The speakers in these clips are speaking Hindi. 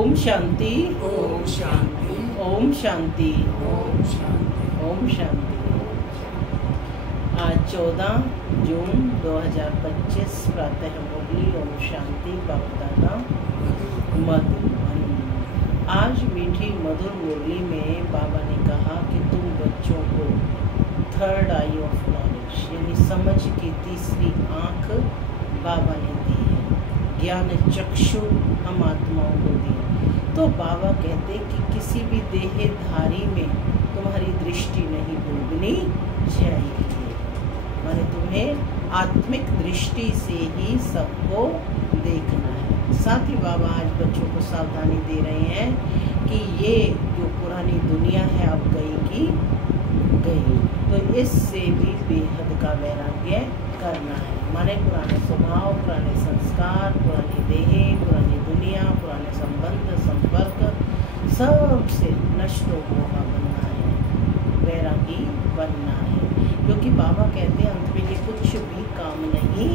ओम शांति, ओम शांति, ओम शांति, ओम शांति, ओम शांति। आज 14 जून 2025 प्रातः मुरली ओम शांति बापदादा मधुबन। आज मीठी मधुर मुरली में बाबा ने कहा कि तुम बच्चों को थर्ड आई ऑफ नॉलेज यानी समझ की तीसरी आंख बाबा ने दी है, ज्ञान चक्षु हम आत्माओं को दी। तो बाबा कहते कि किसी भी देहधारी में तुम्हारी दृष्टि नहीं डूबनी चाहिए, माने तुम्हें आत्मिक दृष्टि से ही सबको देखना है। साथ ही बाबा आज बच्चों को सावधानी दे रहे हैं कि ये जो पुरानी दुनिया है अब गई की गई, तो इससे भी बेहद का वैराग्य करना है। माने पुराने स्वभाव, पुराने संस्कार, पुरानी देह, पुरानी दुनिया, पुराने संबंध संपर्क सब से नष्टो मोहा बनना है, वैरागी बनना है। क्योंकि बाबा कहते हैं अंत में ये कुछ भी काम नहीं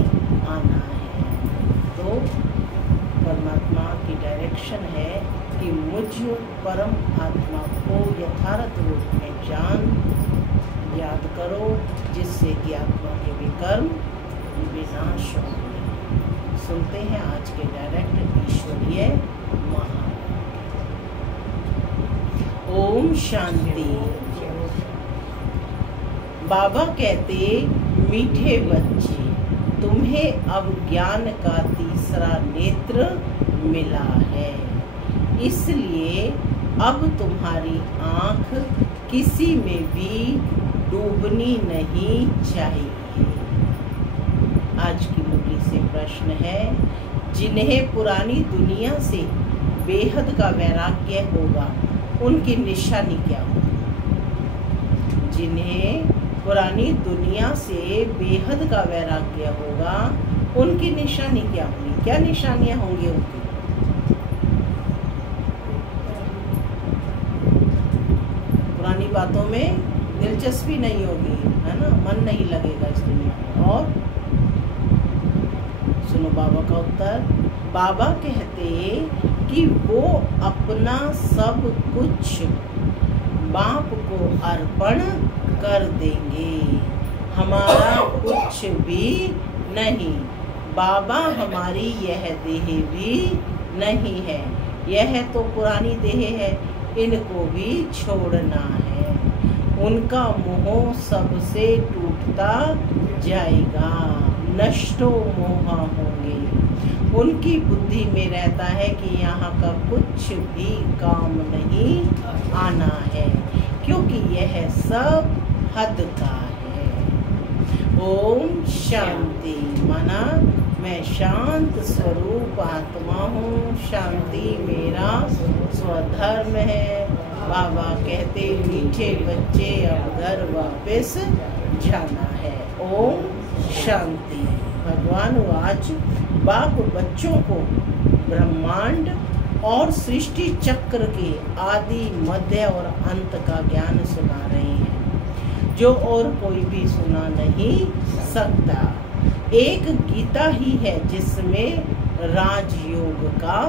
आना है। तो परमात्मा की डायरेक्शन है कि मुझ परम आत्मा को यथार्थ रूप में जान याद करो, जिससे कि आत्मा के विकर्म विनाश होंगे। सुनते हैं आज के डायरेक्ट ईश्वरीय महावाक्य। ओम शांति। बाबा कहते, मीठे बच्चे, तुम्हें अब ज्ञान का तीसरा नेत्र मिला है, इसलिए अब तुम्हारी आंख किसी में भी डूबनी नहीं चाहिए। आज की मुरली से प्रश्न है, जिन्हें पुरानी दुनिया से बेहद का वैराग्य होगा उनकी निशानी क्या होगी? जिन्हें पुरानी दुनिया से बेहद का वैराग्य होगा उनकी निशानी क्या होगी? क्या निशानियां होंगी उनकी? पुरानी बातों में दिलचस्पी नहीं होगी, है ना, मन नहीं लगेगा इस दुनिया में। और सुनो बाबा का उत्तर। बाबा कहते कि वो अपना सब कुछ बाप को अर्पण कर देंगे, हमारा कुछ भी नहीं। बाबा हमारी यह देह भी नहीं है, यह तो पुरानी देह है, इनको भी छोड़ना है। उनका मोह सबसे टूटता जाएगा, नष्टो मोहा होंगे। उनकी बुद्धि में रहता है कि यहाँ का कुछ भी काम नहीं आना है, क्योंकि यह सब हद का है। ओम शांति। माना मैं शांत स्वरूप आत्मा हूँ, शांति मेरा स्वधर्म है। बाबा कहते, मीठे बच्चे अब घर वापस जाना है। ओम शांति। भगवान आज बाप बच्चों को ब्रह्मांड और सृष्टि चक्र के आदि मध्य और अंत का ज्ञान सुना रहे हैं, जो और कोई भी सुना नहीं सकता। एक गीता ही है जिसमें राजयोग का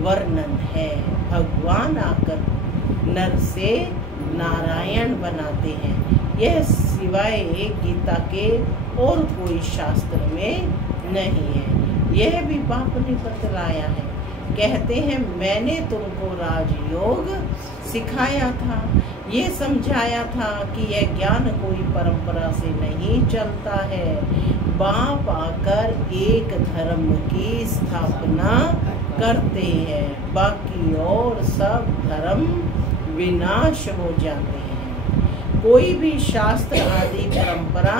वर्णन है। भगवान आकर नर से नारायण बनाते हैं, यह सिवाय गीता के और कोई शास्त्र में नहीं है। यह भी बाप ने बतलाया है। कहते हैं, मैंने तुमको राजयोग सिखाया था, ये समझाया था कि यह ज्ञान कोई परंपरा से नहीं चलता है। बाप आकर एक धर्म की स्थापना करते हैं, बाकी और सब धर्म विनाश हो जाते हैं। कोई भी शास्त्र आदि परंपरा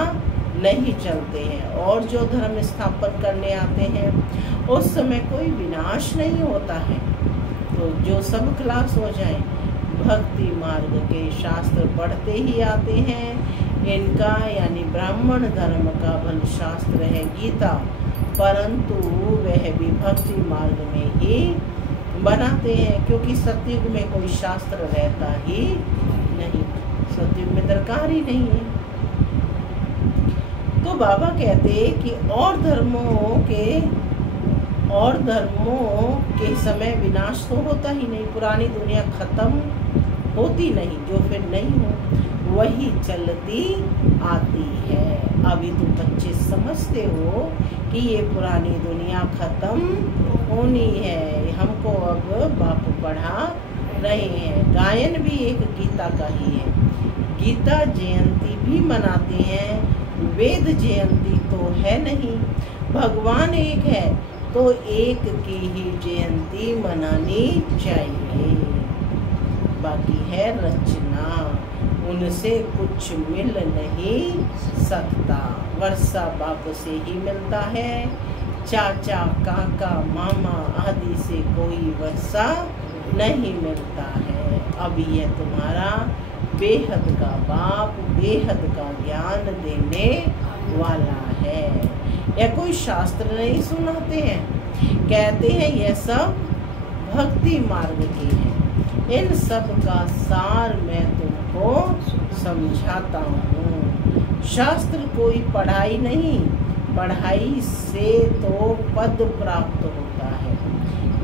नहीं चलते हैं, और जो धर्म स्थापन करने आते हैं उस समय कोई विनाश नहीं होता है। तो जो सब क्लास हो जाए, भक्ति मार्ग के शास्त्र पढ़ते ही आते हैं। इनका यानी ब्राह्मण धर्म का भल शास्त्र है गीता, परंतु वह भी भक्ति मार्ग में ही बनाते हैं, क्योंकि सतयुग में कोई शास्त्र रहता ही नहीं, सतयुग में दरकार ही नहीं है। तो बाबा कहते कि और धर्मों के और धर्मों के समय विनाश तो होता ही नहीं, पुरानी दुनिया खत्म होती नहीं, जो फिर नहीं हो वही चलती आती है। अभी तुम बच्चे समझते हो कि ये पुरानी दुनिया खत्म होनी है, हमको अब बाप पढ़ा रहे हैं। गायन भी एक गीता का ही है, गीता जयंती भी मनाते हैं, वेद जयंती तो है नहीं। भगवान एक है तो एक की ही जयंती मनानी चाहिए। बाकी है रचना, उनसे कुछ मिल नहीं सकता। वर्षा बाप से ही मिलता है, चाचा काका मामा आदि से कोई वर्षा नहीं मिलता है। अब यह तुम्हारा बेहद का बाप बेहद का ज्ञान देने वाला है। यह कोई शास्त्र नहीं सुनाते हैं, कहते हैं यह सब भक्ति मार्ग के हैं। इन सब का सार मैं तुमको समझाता हूँ। शास्त्र कोई पढ़ाई नहीं, पढ़ाई से तो पद प्राप्त होता है।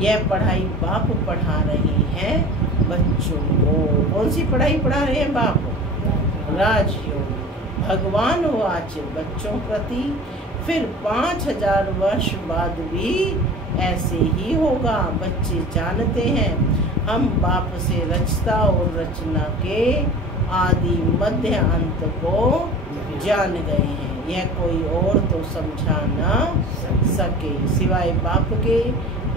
यह पढ़ाई बाप पढ़ा रहे हैं बच्चों को। कौन सी पढ़ाई पढ़ा रहे हैं बाप? राजयोग। भगवान वाच बच्चों प्रति। फिर 5000 वर्ष बाद भी ऐसे ही होगा। बच्चे जानते हैं हम बाप से रचता और रचना के आदि मध्य अंत को जान गए हैं। यह कोई और तो समझा ना सके सिवाय बाप के।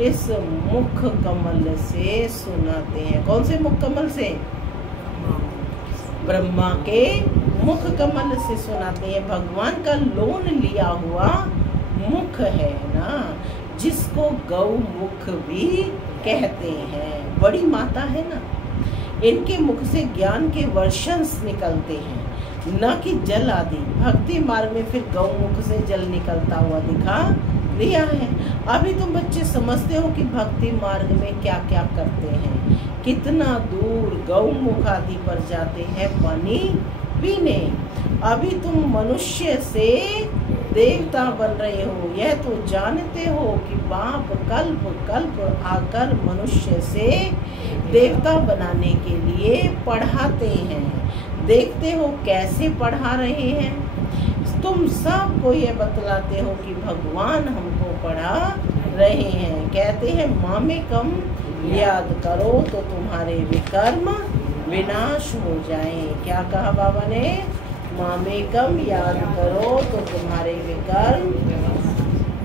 इस मुख कमल से सुनाते हैं। कौन से मुख कमल से? ब्रह्मा के मुख कमल से सुनाते हैं। भगवान का लोन लिया हुआ मुख है ना, जिसको गौ मुख भी कहते हैं। बड़ी माता है ना, इनके मुख से ज्ञान के वर्षंस निकलते हैं, न कि जल आदि। भक्ति मार्ग में फिर गौ मुख से जल निकलता हुआ दिखा दिया है। अभी तुम बच्चे समझते हो कि भक्ति मार्ग में क्या क्या करते हैं, कितना दूर गौ मुख आदि पर जाते हैं पानी पीने। अभी तुम मनुष्य से देवता बन रहे हो, यह तो जानते हो कि बाप कल्प कल्प आकर मनुष्य से देवता बनाने के लिए पढ़ाते हैं। देखते हो कैसे पढ़ा रहे हैं। तुम सबको ये बतलाते हो कि भगवान हमको पढ़ा रहे हैं। कहते हैं मामेकम याद करो तो तुम्हारे विकर्म विनाश हो जाएं। क्या कहा बाबा ने? मामेकम याद करो तो तुम्हारे विकर्म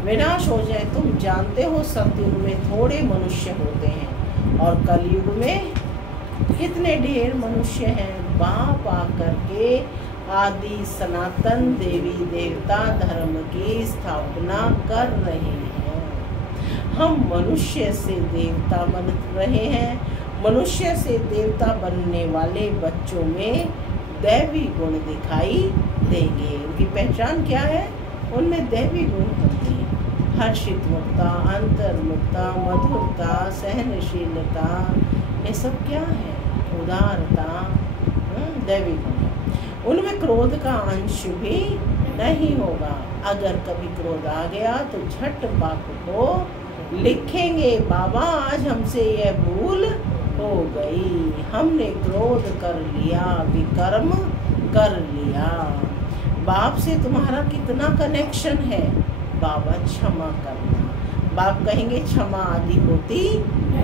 विनाश हो जाए। तुम जानते हो सतयुग में थोड़े मनुष्य होते हैं और कलयुग में कितने ढेर मनुष्य हैं। बाप आकर के आदि सनातन देवी देवता धर्म की स्थापना कर रहे हैं। हम मनुष्य से देवता बन रहे हैं। मनुष्य से देवता बनने वाले बच्चों में दैवी गुण दिखाई देंगे। उनकी पहचान क्या है? उनमें दैवी गुण होते हैं। हर्षित मुक्ता, अंतर्मुक्ता, मधुरता, सहनशीलता, ये सब क्या है? उदारता, दैवी गुण है। उनमें क्रोध का अंश भी नहीं होगा। अगर कभी क्रोध आ गया तो झट बाप को लिखेंगे, बाबा आज हमसे यह भूल हो गई, हमने क्रोध कर लिया, विकर्म कर लिया। बाप से तुम्हारा कितना कनेक्शन है? बाबा क्षमा करना। बाप कहेंगे क्षमा आदि होती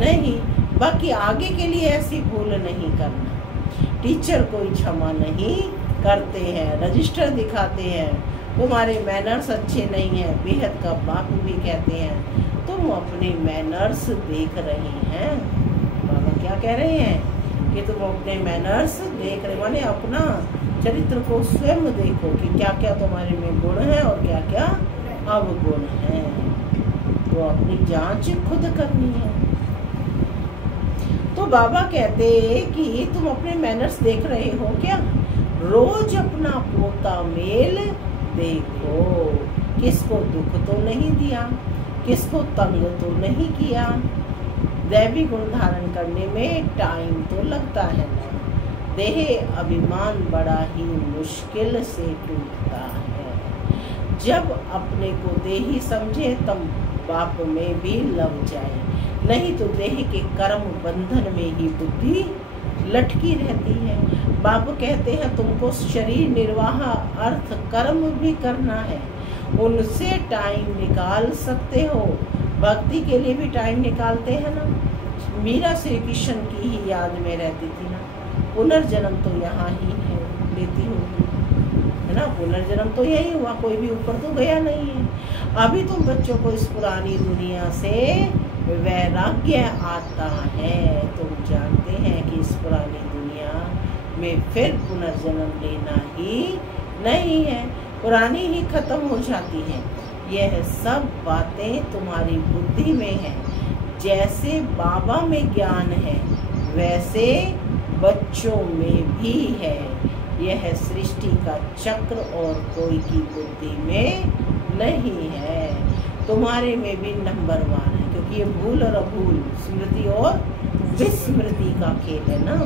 नहीं, बाकी आगे के लिए ऐसी भूल नहीं करना। टीचर कोई क्षमा नहीं करते हैं, रजिस्टर दिखाते हैं, तुम्हारे मैनर्स अच्छे नहीं हैं। बेहद का बाप भी कहते हैं तुम अपने मैनर्स देख रही हैं। बाबा क्या कह रहे हैं कि तुम अपने मैनर्स देख रहे, माने अपना चरित्र को स्वयं देखो कि क्या क्या तुम्हारे में गुण है और क्या क्या अवगुण है। तो अपनी जांच खुद करनी है। तो बाबा कहते कि तुम अपने मैनर्स देख रहे हो क्या? रोज अपना पोता मेल देखो, किसको दुख तो नहीं दिया, किसको तंग तो नहीं किया। दैवी गुण धारण करने में टाइम तो लगता है ना। देह अभिमान बड़ा ही मुश्किल से टूटता है। जब अपने को देही समझे तब बाप में भी लग जाए, नहीं तो देह के कर्म बंधन में ही बुद्धि लटकी रहती है। बाप कहते हैं तुमको शरीर निर्वाह अर्थ कर्म भी करना है, उनसे टाइम निकाल सकते हो, भक्ति के लिए भी टाइम निकालते हैं ना। मीरा श्री कृष्ण की ही याद में रहती थी ना, पुनर्जन्म तो यहाँ ही है, लेती होगी है ना, पुनर्जन्म तो यही हुआ, कोई भी ऊपर तो गया नहीं है। अभी तुम बच्चों को इस पुरानी दुनिया से वैराग्य आता है, तुम जानते हैं कि इस पुरानी दुनिया में फिर पुनर्जन्म लेना ही नहीं है, पुरानी ही खत्म हो जाती है। यह सब बातें तुम्हारी बुद्धि में है। जैसे बाबा में ज्ञान है वैसे बच्चों में भी है। यह सृष्टि का चक्र और कोई की बुद्धि में नहीं है। तुम्हारे में भी नंबर 1 है, क्योंकि ये भूल और अभूल, स्मृति और विस्मृति का खेल है ना।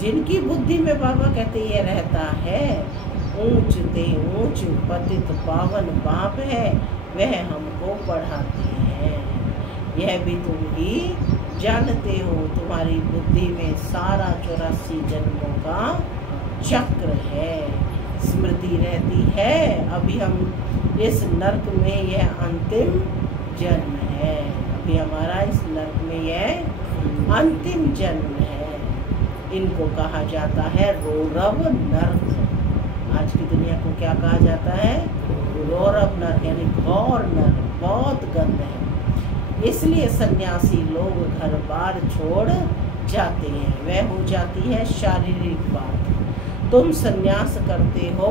जिनकी बुद्धि में बाबा कहते ये रहता है, ऊंच ते ऊंच पतित पावन बाप है, वह हमको पढ़ाते हैं। यह भी तुम ही जानते हो, तुम्हारी बुद्धि में सारा 84 जन्मों का चक्र है, स्मृति रहती है। अभी हम इस नर्क में यह अंतिम जन्म है, अभी हमारा इस नर्क में यह अंतिम जन्म है। इनको कहा जाता है रौरव नर्क। आज की दुनिया को क्या कहा जाता है? रौरव नर्क, यानी घोर नर्क, बहुत गंद है। इसलिए सन्यासी लोग घर बार छोड़ जाते हैं, वह हो जाती है शारीरिक बात। तुम सन्यास करते हो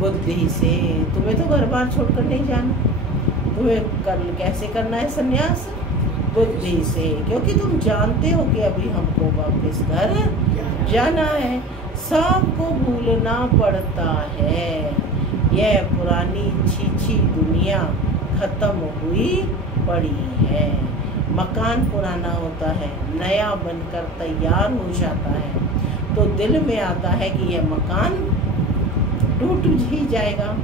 बुद्धि से, तुम्हें तो घर बार छोड़कर नहीं जाना। तुम्हें कैसे करना है सन्यास? बुद्धि से, क्योंकि तुम जानते हो कि अभी हमको वापस घर जाना है। सबको भूलना पड़ता है। यह पुरानी छीछी दुनिया खत्म हुई पड़ी है। मकान पुराना होता है, नया बनकर तैयार हो जाता है, तो दिल में आता है कि यह मकान टूट ही जाएगा।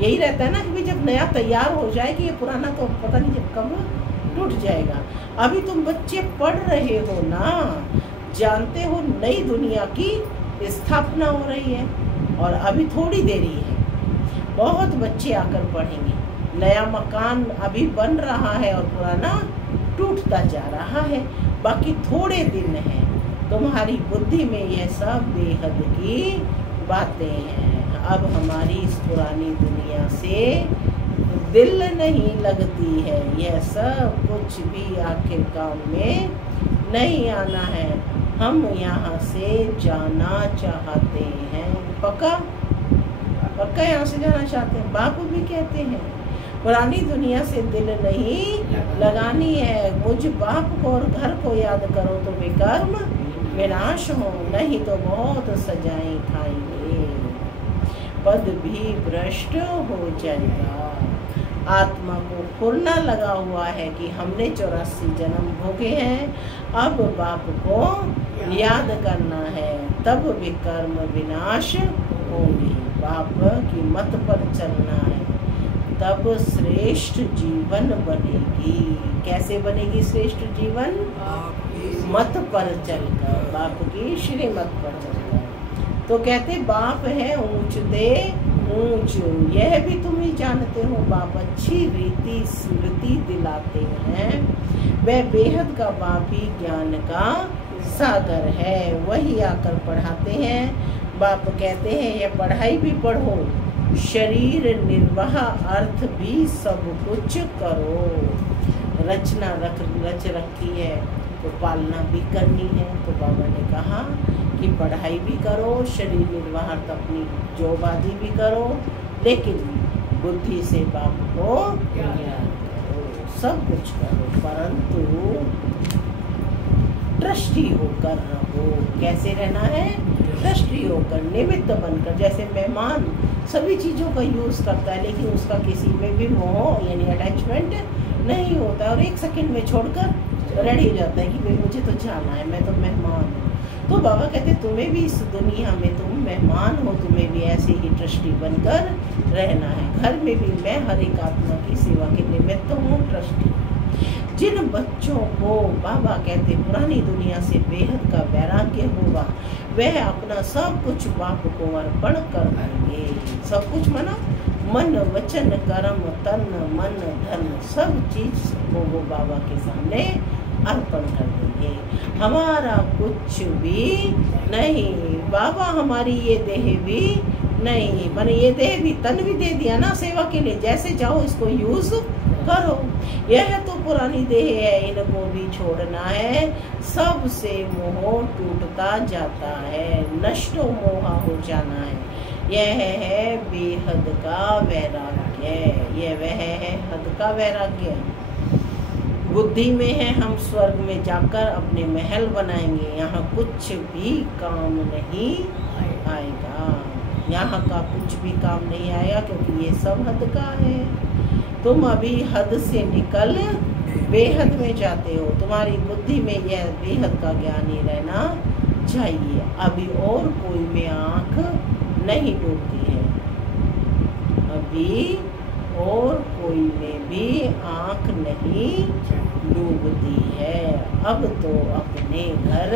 यही रहता है ना कि जब नया तैयार हो जाए कि ये पुराना तो पता नहीं जब कब टूट जाएगा। अभी तुम बच्चे पढ़ रहे हो ना, जानते हो नई दुनिया की स्थापना हो रही है और अभी थोड़ी देरी है, बहुत बच्चे आकर पढ़ेंगे। नया मकान अभी बन रहा है और पुराना टूटता जा रहा है, बाकी थोड़े दिन हैं। तुम्हारी बुद्धि में यह सब बेहद की बातें हैं। अब हमारी इस पुरानी दुनिया से दिल नहीं लगती है, यह सब कुछ भी आखिर काम में नहीं आना है। हम यहाँ से जाना चाहते हैं, पक्का पक्का यहाँ से जाना चाहते हैं। बाप भी कहते हैं पुरानी दुनिया से दिल नहीं लगानी है। मुझ बाप को और घर को याद करो तो विकर्म विनाश हो, नहीं तो बहुत सजाएं खाएंगे, पद भी भ्रष्ट हो जाएगा। आत्मा को फुरना लगा हुआ है कि हमने 84 जन्म भोगे हैं, अब बाप को याद करना है, तब विकर्म विनाश होंगे। बाप की मत पर चलना है, तब श्रेष्ठ जीवन बनेगी। कैसे बनेगी श्रेष्ठ जीवन? मत पर चलकर, बाप की श्रीमत पर चलकर। तो कहते बाप है ऊंच दे ऊंच, यह भी तुम ही जानते हो। बाप अच्छी रीति स्मृति दिलाते हैं, वह बेहद का बाप ही ज्ञान का सागर है, वही आकर पढ़ाते हैं। बाप कहते हैं यह पढ़ाई भी पढ़ो, शरीर निर्वाह अर्थ भी सब कुछ करो। रचना रच रखी है तो पालना भी करनी है, तो बाबा ने कहा कि पढ़ाई भी करो, शरीर निर्वाह अर्थ अपनी जॉब आदि भी करो, लेकिन बुद्धि से बाप को याद करो, सब कुछ करो, परंतु दृष्टि होकर रहो। कैसे रहना है? दृष्टि होकर, निमित्त बनकर। जैसे मेहमान सभी चीज़ों का यूज़ करता है, लेकिन उसका किसी में भी मोह यानी अटैचमेंट नहीं होता, और एक सेकंड में छोड़कर रेडी हो जाता है कि भाई मुझे तो जाना है, मैं तो मेहमान हूँ। तो बाबा कहते तुम्हें भी इस दुनिया में तुम मेहमान हो, तुम्हें भी ऐसे ही ट्रस्टी बनकर रहना है। घर में भी मैं हर एक आत्मा की सेवा के निमित्त हूँ ट्रस्टी। जिन बच्चों को बाबा कहते पुरानी दुनिया से बेहद का वैराग्य होगा, वह अपना सब कुछ बाप को अर्पण कर देंगे। सब कुछ माना मन वचन कर्म तन मन धन, सब चीज को वो बाबा के सामने अर्पण कर देंगे। हमारा कुछ भी नहीं, बाबा हमारी ये देह भी नहीं, मैंने ये देह भी तन भी दे दिया ना सेवा के लिए, जैसे चाहो इसको यूज करो। यह तो पुरानी देह है, इनको भी छोड़ना है। सबसे मोह टूटता जाता है, नष्टो मोहा हो जाना है। यह है बेहद का वैराग्य, यह वह है हद का वैराग्य। बुद्धि में है हम स्वर्ग में जाकर अपने महल बनाएंगे, यहाँ कुछ भी काम नहीं आएगा, यहाँ का कुछ भी काम नहीं आएगा, क्योंकि ये सब हद का है। तुम अभी हद से निकल बेहद में जाते हो, तुम्हारी बुद्धि में यह बेहद का ज्ञान ही रहना चाहिए। अभी और कोई में आँख नहीं डूबती है, अभी और कोई में भी आँख नहीं डूबती है। अब तो अपने घर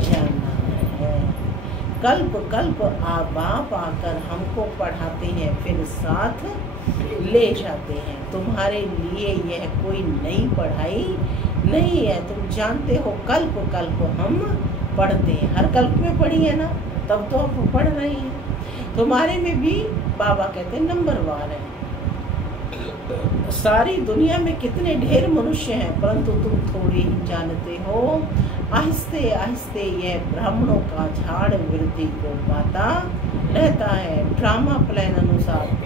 जाना है। कल्प कल्प बाप आकर हमको पढ़ाते हैं, फिर साथ ले जाते हैं। तुम्हारे लिए यह कोई नई पढ़ाई नहीं है, तुम जानते हो कल्प कल्प हम पढ़ते हैं, हर कल्प में पढ़ी है ना, तब तो आप पढ़ रही हैं। तुम्हारे में भी बाबा कहते हैं नंबरवार है। सारी दुनिया में कितने ढेर मनुष्य हैं, परंतु तुम थोड़े ही जानते हो। आहिस्ते आहिस्ते यह ब्राह्मणों का झाड़ वृद्धि को पाता रहता है। ड्रामा प्लान अनुसार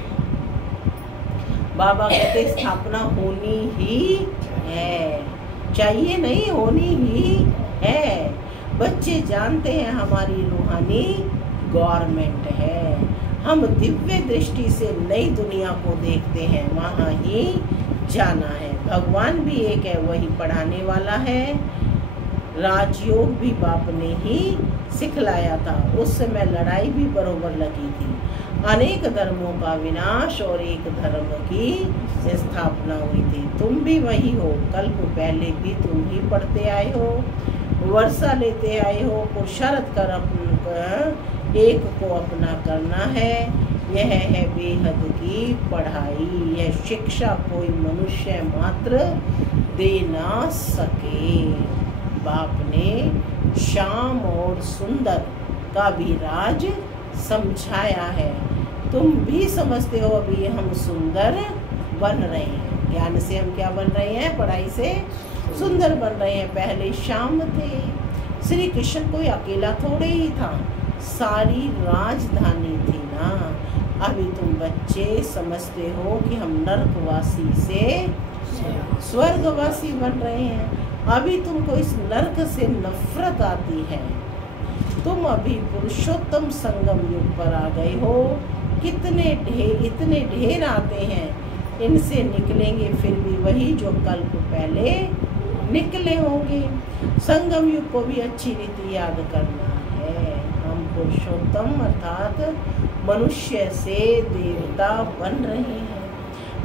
बाबा कहते स्थापना होनी ही है, चाहिए नहीं, होनी ही है। बच्चे जानते हैं हमारी रूहानी गवर्नमेंट है, हम दिव्य दृष्टि से नई दुनिया को देखते हैं, वहाँ ही जाना है। भगवान भी एक है, वही पढ़ाने वाला है। राजयोग भी बाप ने ही सिखलाया था, उस समय लड़ाई भी बरोबर लगी थी। अनेक धर्मों का विनाश और एक धर्म की स्थापना हुई थी। तुम भी वही हो, कल्प पहले भी तुम ही पढ़ते आए हो, वर्षा लेते आए हो, पुरुषार्थ कर एक को अपना करना है। यह है बेहद की पढ़ाई, यह शिक्षा कोई मनुष्य मात्र दे ना सके। बाप ने श्याम और सुंदर का भी राज समझाया है। तुम भी समझते हो अभी हम सुंदर बन रहे हैं, ज्ञान से हम क्या बन रहे हैं, पढ़ाई से सुंदर बन रहे हैं। पहले श्याम थे, श्री कृष्ण कोई अकेला थोड़े ही था, सारी राजधानी थी ना। अभी तुम बच्चे समझते हो कि हम नरकवासी से स्वर्गवासी बन रहे हैं। अभी तुमको इस नरक से नफरत आती है। तुम अभी पुरुषोत्तम संगम युग पर आ गए हो। इतने ढेर आते हैं, इनसे निकलेंगे फिर भी वही जो कल्प पहले निकले होंगे। संगम युग को भी अच्छी रीति याद करना है। हम पुरुषोत्तम अर्थात मनुष्य से देवता बन रहे हैं।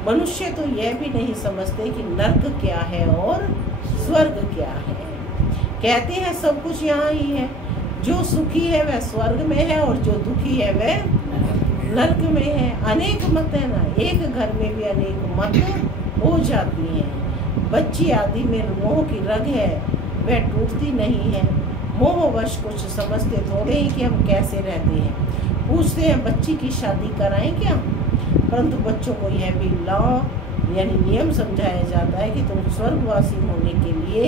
मनुष्य तो यह भी नहीं समझते कि नर्क क्या है और स्वर्ग क्या है। कहते हैं सब कुछ यहाँ ही है, जो सुखी है वह स्वर्ग में है और जो दुखी है वह नर्क में है। अनेक मत है ना, एक घर में भी अनेक मत हो जाती हैं। बच्ची आदि में मोह की रग है, वह टूटती नहीं है। मोहवश कुछ समझते थोड़े ही कि हम कैसे रहते हैं। पूछते हैं बच्ची की शादी कराएं क्या, परंतु बच्चों को यह भी लॉ यानी नियम समझाया जाता है कि तुम स्वर्गवासी होने के लिए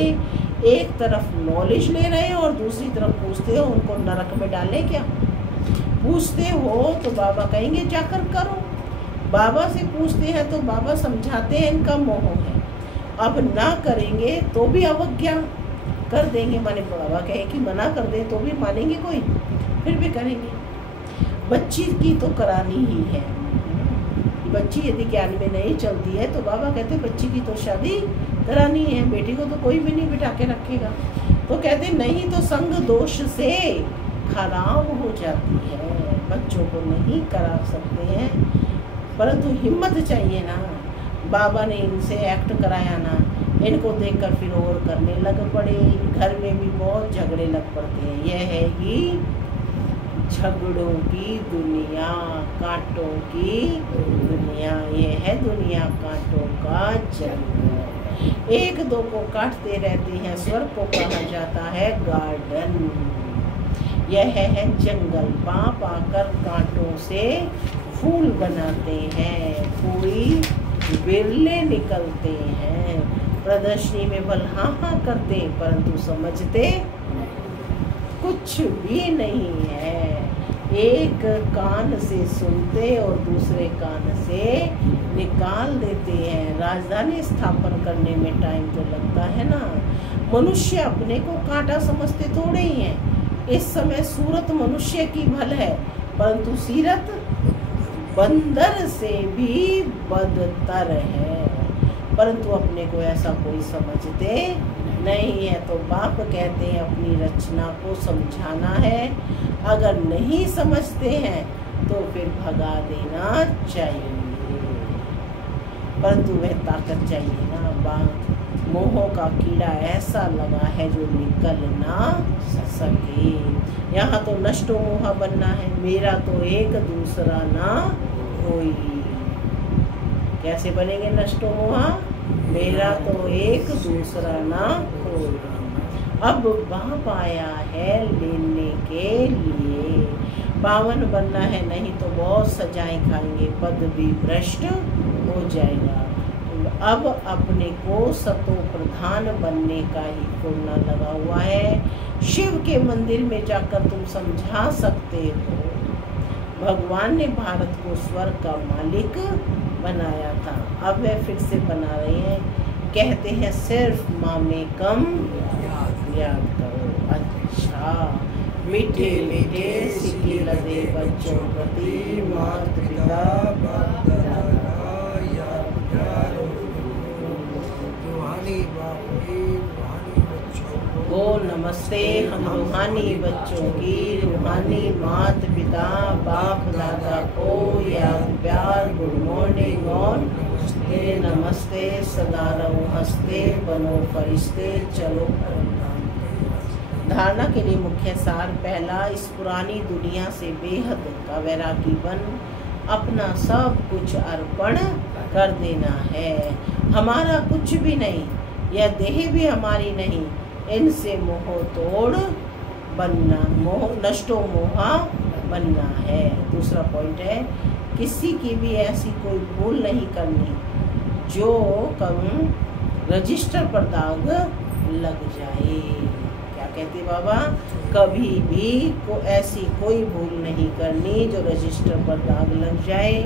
एक तरफ नॉलेज ले रहे हो और दूसरी तरफ पूछते हो उनको नरक में डालें क्या। पूछते हो तो बाबा कहेंगे जाकर करो। बाबा से पूछते हैं तो बाबा समझाते हैं इनका मोह है, अब ना करेंगे तो भी अवज्ञा कर देंगे। माने बाबा कहे कि मना कर दे तो भी मानेंगे कोई, फिर भी करेंगे। बच्ची की तो करानी ही है। बच्ची यदि ज्ञान में नहीं चलती है तो बाबा कहते बच्ची की तो शादी करानी है। बेटी को तो कोई भी नहीं बिठा के रखेगा। तो कहते नहीं तो संग दोष से खराब हो जाती है। बच्चों को नहीं करा सकते हैं, परंतु हिम्मत चाहिए ना। बाबा ने इनसे एक्ट कराया ना, इनको देखकर फिर और करने लग पड़े। घर में भी बहुत झगड़े लग पड़ते हैं। यह है कि झगड़ों की दुनिया, कांटों की दुनिया। ये है दुनिया कांटों का जंगल। एक दो को काटते रहते हैं। स्वर्ग को कहा जाता है गार्डन। यह है जंगल। बाप आकर कांटों से फूल बनाते हैं। कोई बिरले निकलते हैं। प्रदर्शनी में बल हाँ करते, परंतु समझते कुछ भी नहीं है। एक कान से सुनते और दूसरे कान से निकाल देते हैं। राजधानी स्थापन करने में टाइम तो लगता है ना। मनुष्य अपने को कांटा समझते थोड़े ही हैं। इस समय सूरत मनुष्य की भल है, परंतु सीरत बंदर से भी बदतर है। परंतु अपने को ऐसा कोई समझते नहीं है। तो बाप कहते हैं अपनी रचना को समझाना है। अगर नहीं समझते हैं तो फिर भगा देना चाहिए, परंतु वह ताकत चाहिए ना। मोह का कीड़ा ऐसा लगा है जो निकल ना सके। यहाँ तो नष्टो मोह बनना है। मेरा तो एक दूसरा ना कोई। कैसे बनेंगे नष्टो मोह? मेरा तो एक दूसरा ना कोई। अब बाप आया है लेने के लिए। पावन बनना है, नहीं तो बहुत सजाएं खाएंगे, पद भी भ्रष्ट हो जाएगा। अब अपने को सतो प्रधान बनने का ही कोना लगा हुआ है। शिव के मंदिर में जाकर तुम समझा सकते हो। भगवान ने भारत को स्वर्ग का मालिक बनाया था, अब वे फिर से बना रहे हैं। कहते हैं सिर्फ माँ में कम याद करो। अच्छा, मीठे मीठे सिक्के लदे बच्चों प्रति माता पिता बाप दादा याद करो। रूहानी बाप की रूहानी बच्चों को नमस्ते। हम रूहानी बच्चों की रूहानी माता पिता बाप दादा को याद प्यार गुड मॉर्निंग और नमस्ते। सदा रहो हंसते, बनो फरिश्ते, चलो। धारणा के लिए मुख्य सार। पहला, इस पुरानी दुनिया से बेहद का वैरागी बन अपना सब कुछ अर्पण कर देना है। हमारा कुछ भी नहीं, यह देह भी हमारी नहीं। इनसे मोह तोड़ बनना, मोह नष्टो मोहा बनना है। दूसरा पॉइंट है, किसी की भी ऐसी कोई भूल नहीं करनी जो कम रजिस्टर पर दाग लग जाए। क्या कहते बाबा? कभी भी ऐसी कोई भूल नहीं करनी जो रजिस्टर पर दाग लग जाए।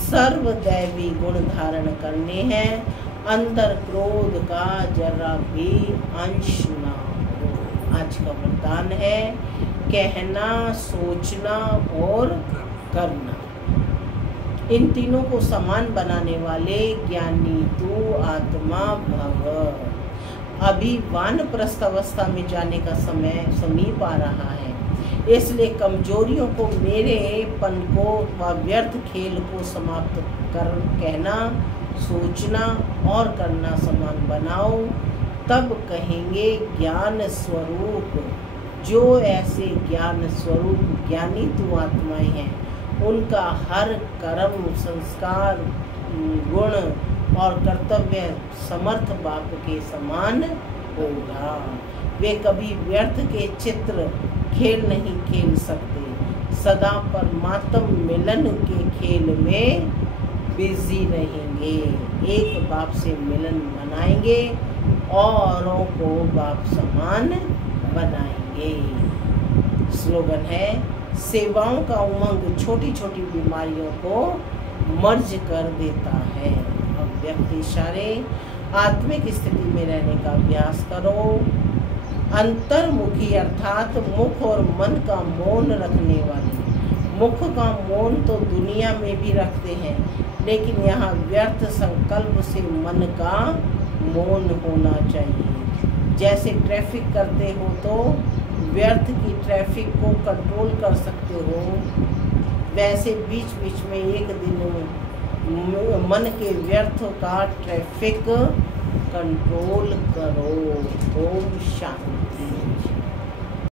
सर्वदैवी गुण धारण करने हैं। अंदर क्रोध का जरा भी अंश ना हो। आज का वरदान है कहना, सोचना और करना। इन तीनों को समान बनाने वाले ज्ञानी तू आत्मा भव। अभी वानप्रस्थ अवस्था में जाने का समय समीप आ रहा है, इसलिए कमजोरियों को, मेरेपन को व व्यर्थ खेल को समाप्त कर कहना, सोचना और करना समान बनाओ। तब कहेंगे ज्ञान स्वरूप। जो ऐसे ज्ञान स्वरूप ज्ञानी तू आत्माएं हैं, उनका हर कर्म, संस्कार, गुण और कर्तव्य समर्थ बाप के समान होगा। वे कभी व्यर्थ के चित्र खेल नहीं खेल सकते। सदा परमात्म मिलन के खेल में बिजी रहेंगे। एक बाप से मिलन बनाएंगे, औरों को बाप समान बनाएंगे। स्लोगन है, सेवाओं का उमंग छोटी छोटी बीमारियों को मर्ज कर देता है। अब व्यक्ति इशारे आत्मिक स्थिति में रहने का अभ्यास करो। अंतर्मुखी अर्थात मुख और मन का मौन रखने वाले। मुख का मौन तो दुनिया में भी रखते हैं, लेकिन यहाँ व्यर्थ संकल्प से मन का मौन होना चाहिए। जैसे ट्रैफिक करते हो तो व्यर्थ की ट्रैफिक को कंट्रोल कर सकते हो, वैसे बीच बीच में एक दिन मन के व्यर्थ का ट्रैफिक कंट्रोल करो। ओम शांति।